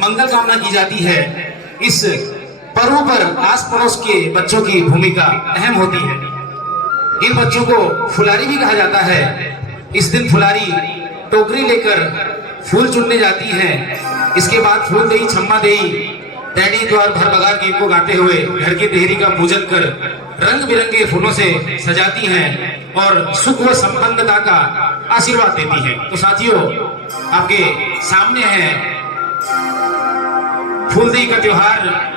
मंगल कामना की जाती है। इस पर्व पर आस पड़ोस के बच्चों की भूमिका अहम होती है। इन बच्चों को फुलारी भी कहा जाता है। इस दिन फुलारी टोकरी लेकर फूल चुनने जाती है। इसके बाद फूल देई छम्मा देई डैडी द्वार भर बगार गीत को गाते हुए घर की देहरी का पूजन कर रंग बिरंगे फूलों से सजाती हैं और सुख व संपन्नता का आशीर्वाद देती हैं। तो साथियों, आपके सामने है फूलदेई का त्योहार।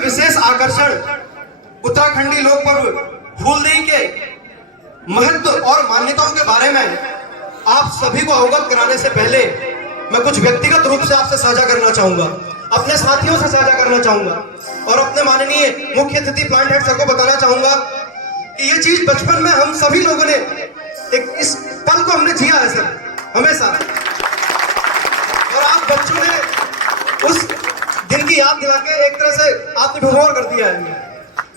विशेष आकर्षण उत्तराखंडी लोक पर्व फूलदेई के महत्व और मान्यताओं के बारे में आप सभी को अवगत कराने से पहले मैं कुछ व्यक्तिगत रूप से आपसे साझा करना चाहूंगा। अपने साथियों से साझा करना चाहूंगा और अपने माननीय मुख्य अतिथि प्लांट हेड सर को बताना चाहूंगा कि ये चीज बचपन में हम सभी लोगों ने एक इस पल को हमने जिया है सर, हमेशा। और आप बच्चों ने उस दिन की याद दिला के एक तरह से आत्मविभोर कर दिया है।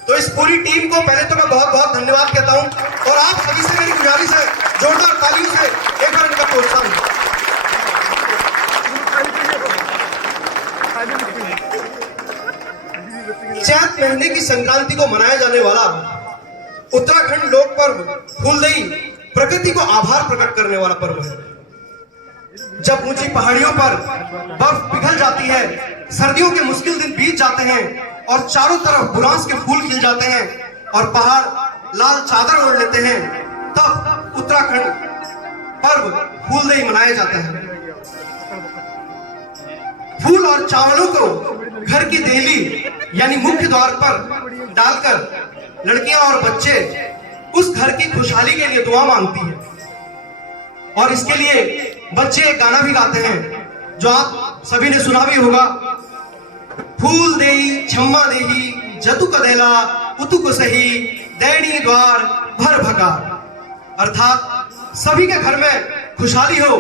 तो इस पूरी टीम को पहले तो मैं बहुत बहुत धन्यवाद कहता हूं और आप सभी से मेरी गुजारिश है, जोरदार तालियों से एक बार इनका प्रोत्साहन। चैत महीने की संक्रांति को मनाया जाने वाला उत्तराखंड लोक पर्व फूलदेई प्रकृति को आभार प्रकट करने वाला पर्व है। जब ऊंची पहाड़ियों पर बर्फ पिघल जाती है, सर्दियों के मुश्किल दिन बीत जाते हैं और चारों तरफ बुरांस के फूल खिल जाते हैं और पहाड़ लाल चादर ओढ़ लेते हैं, तब उत्तराखंड पर्व फूलदेई मनाया जाता है। फूल और चावलों को घर की देहली यानी मुख्य द्वार पर डालकर लड़कियां और बच्चे उस घर की खुशहाली के लिए दुआ मांगती है। और इसके लिए बच्चे एक गाना भी गाते हैं जो आप सभी ने सुना भी होगा। फूल देई छम्मा देही जतु कदेला उतु को सही दैनी द्वार भर भगा। अर्थात सभी के घर में खुशहाली हो,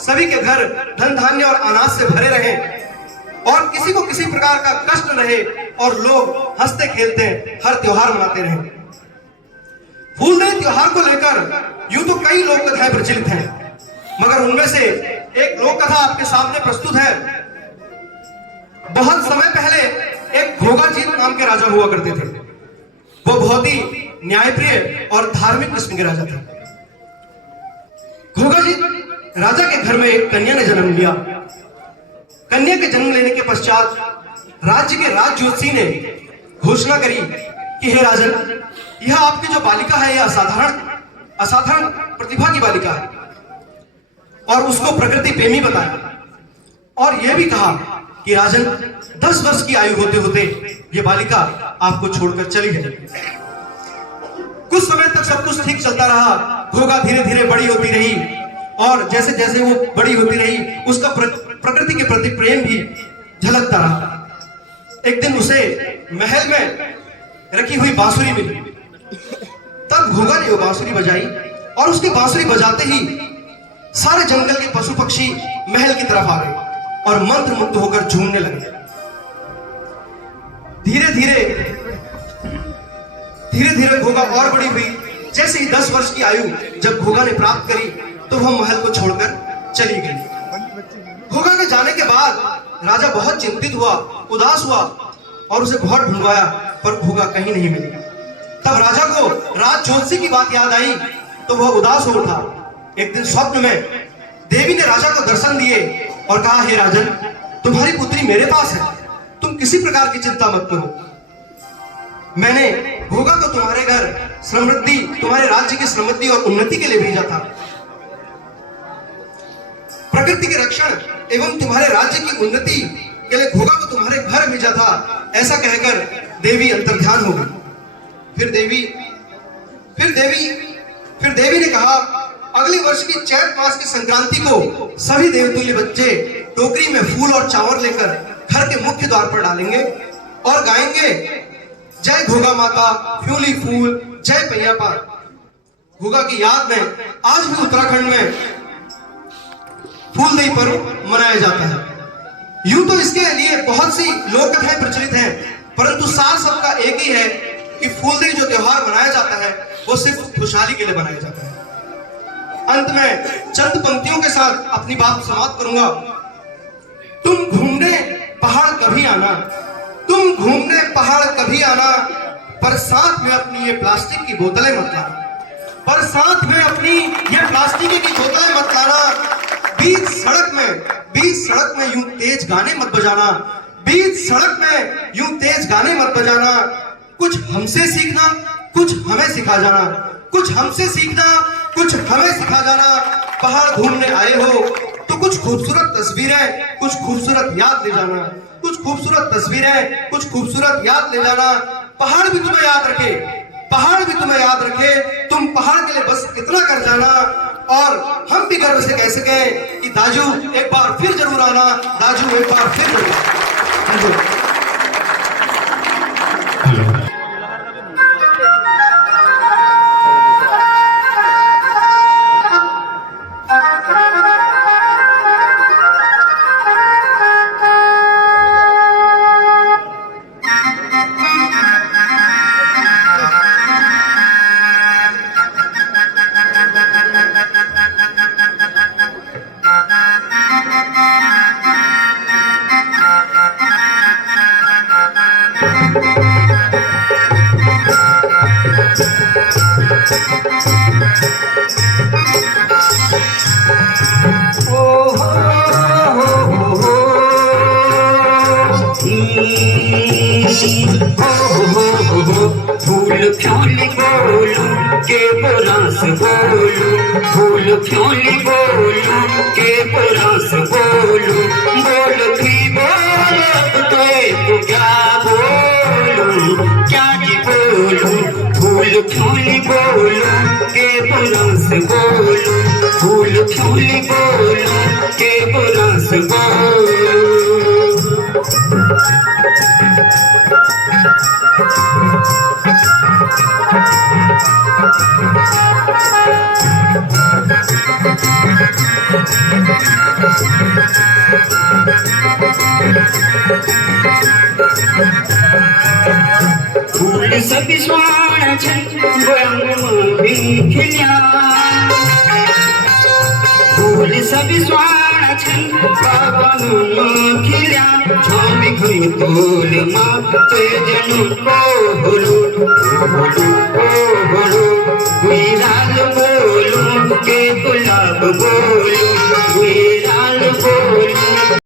सभी के घर धन धान्य और अनाज से भरे रहें और किसी को किसी प्रकार का कष्ट न रहे और लोग हंसते खेलते हर त्योहार मनाते रहें। फूलदेई त्योहार को लेकर यूं तो कई लोक कथाएं प्रचलित हैं, मगर उनमें से एक लोक कथा आपके सामने प्रस्तुत है। बहुत समय पहले एक घोगाजीत नाम के राजा हुआ करते थे। वो बहुत ही न्यायप्रिय और धार्मिक किस्म के राजा थे। घोगाजीत राजा के घर में एक कन्या ने जन्म लिया। कन्या के जन्म लेने के पश्चात राज्य के राज ज्योतिषी ने घोषणा करी कि हे राजन, यह आपकी जो बालिका है यह असाधारण प्रतिभा की बालिका है और उसको प्रकृति प्रेमी बताया। और यह भी कहा कि राजन 10 वर्ष की आयु होते होते यह बालिका आपको छोड़कर चली गई। कुछ समय तक सब कुछ ठीक चलता रहा। घोगा धीरे धीरे बड़ी होती रही और जैसे जैसे वो बड़ी होती रही उसका प्रकृति के प्रति प्रेम भी झलकता रहा। एक दिन उसे महल में रखी हुई बांसुरी मिली। तब घोगा ने वो बांसुरी बजाई और उसकी बांसुरी बजाते ही सारे जंगल के पशु पक्षी महल की तरफ आ गए और मंत्र मुग्ध होकर झूमने लगे। धीरे धीरे घोगा और बड़ी हुई। जैसे ही 10 वर्ष की आयु जब घोगा ने प्राप्त करी तो वह महल को छोड़कर चली गई। घोगा के जाने के बाद राजा बहुत चिंतित हुआ, उदास हुआ और उसे बहुत ढूंढवाया पर घोगा कहीं नहीं मिली। तब राजा को राज ज्योतिषी की बात याद आई तो वह उदास हो उठा। एक दिन स्वप्न में देवी ने राजा को दर्शन दिए और कहा, हे राजन, तुम्हारी पुत्री मेरे पास है, तुम किसी प्रकार की चिंता मत करो। मैंने घोगा को तुम्हारे घर समृद्धि, तुम्हारे राज्य की समृद्धि और उन्नति के लिए भेजा था। प्रकृति के रक्षण एवं तुम्हारे राज्य की उन्नति के लिए घोगा को तुम्हारे घर भेजा था। ऐसा कहकर देवी अंतर्ध्यान हो गई। फिर देवी ने कहा, अगले वर्ष की चैत मास की संक्रांति को सभी देवतुल्य बच्चे टोकरी में फूल और चावल लेकर घर के मुख्य द्वार पर डालेंगे और गाएंगे, जय घोगा माता, फ्यूली फूल, जय पैया पार। घोगा की याद में आज भी उत्तराखंड में फूलदेई पर्व मनाया जाता है। यूं तो इसके लिए बहुत सी लोक कथाएं प्रचलित हैं, परंतु सार सबका एक ही है कि फूलदेई जो त्योहार मनाया जाता है वो सिर्फ खुशहाली के लिए मनाया जाता है। अंत में चंद पंक्तियों के साथ अपनी बात समाप्त करूंगा। तुम घूमने पहाड़ कभी आना, तुम घूमने पहाड़ कभी आना, पर साथ में अपनी ये प्लास्टिक की बोतलें मत लाना, पर साथ में अपनी ये प्लास्टिक की बोतलें मत लाना। बीच सड़क में यूं तेज गाने मत बजाना, बीच सड़क में यूं तेज गाने मत बजाना। कुछ हमसे सीखना, कुछ हमें सिखा जाना, कुछ हमसे सीखना, कुछ हमें सिखा जाना। पहाड़ घूमने आए हो तो कुछ खूबसूरत तस्वीरें, कुछ खूबसूरत याद ले जाना, कुछ खूबसूरत तस्वीरें, कुछ खूबसूरत याद ले जाना। पहाड़ भी तुम्हें याद रखे, पहाड़ भी तुम्हें याद रखे। तुम पहाड़ के लिए बस इतना कर जाना और हम भी गर्व से कह सके कि दाजू एक बार फिर जरूर आना, दाजू एक बार फिर जरूर। फूल फ्योली बोलू के बरस बोलू, फूल फ्योली बोलू के बरस बोलू, बोल भी बोल तो क्या बोलू, क्या जी बोलू। फूल फ्योली बोलू के बरस बोलू, फूल फ्योली बोलू के बरस बोलू। फूल सभी स्वाण खिलिया, फूल सभी स्वाण खिलिया, छावी खई तोल माँ ते जनु को बोलू बोलू को बोलू, वीराल बोलू के गुलाब बोलू, वीराल बोलू।